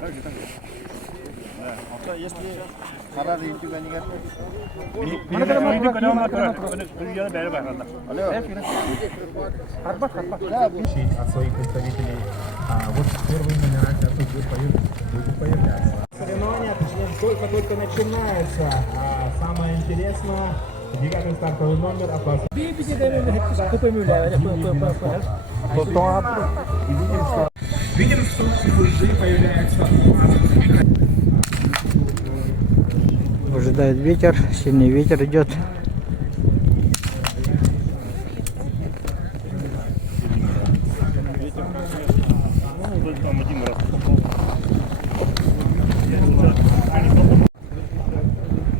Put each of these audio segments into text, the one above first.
Да. Если харар ютуб әнигәр. От своих представителей. Вот первые номера сейчас будут появляться. Соревнования только начинаются. Самое интересное, 9-й стартовый номер опасный. Видим, что уже появляется. Ожидает ветер, сильный ветер идет.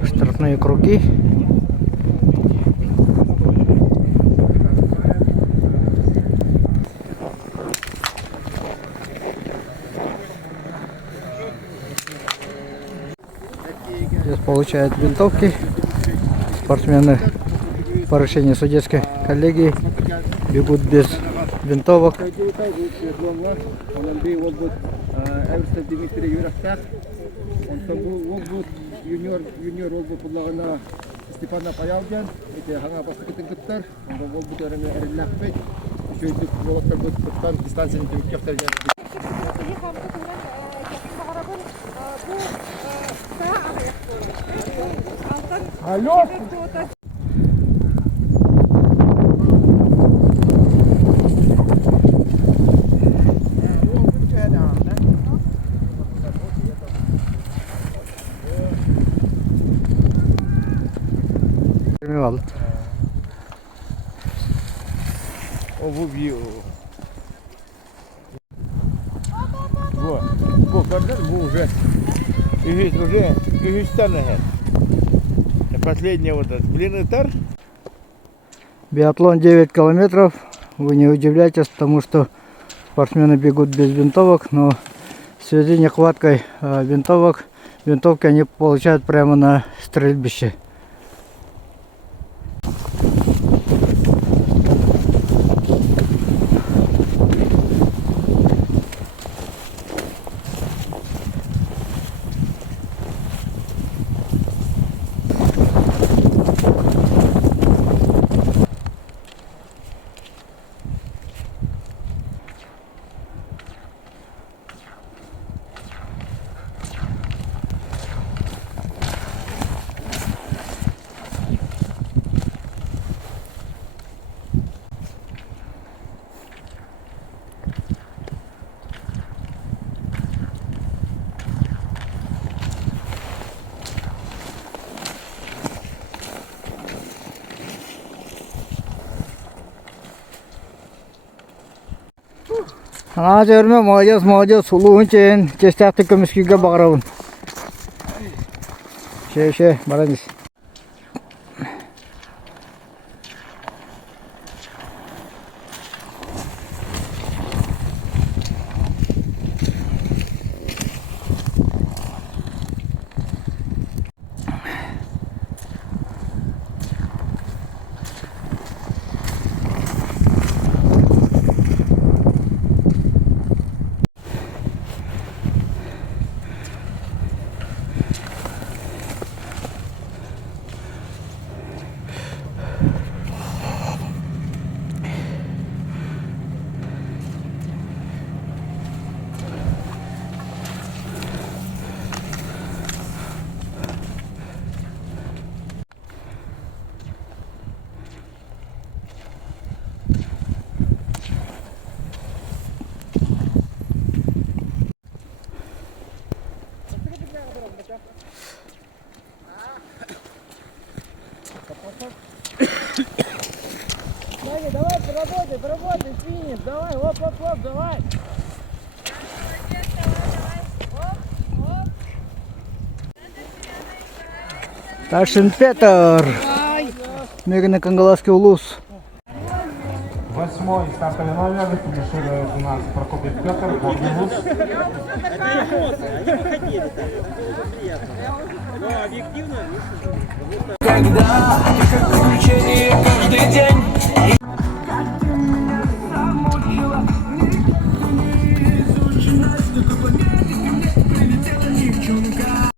Штрафные круги. Здесь получают винтовки. Спортсмены по решению судейской коллегии бегут без винтовок. Junior ол бұлағына Степана Паялден, ғана басты күттір, ол бұд әрілінәк бет, сөйдік болаттар бұд бұттан дистанцияны көмеккефтерген. Алло! Последний вот этот блин-этар. Биатлон 9 километров. Вы не удивляйтесь, потому что спортсмены бегут без винтовок, но в связи с нехваткой винтовки они получают прямо на стрельбище. Ана жерме молодец, сулуын чейин, кестяқты көміскіге бағырауын. Барамыз. Давай, поработай, финиш, давай, оп, давай. Старшин Петр. Мегана Кангаласский улус. 8-й стартовый номер, финиширует у нас Прокопьев Петр, Боргулус. Когда, как приключение каждый день.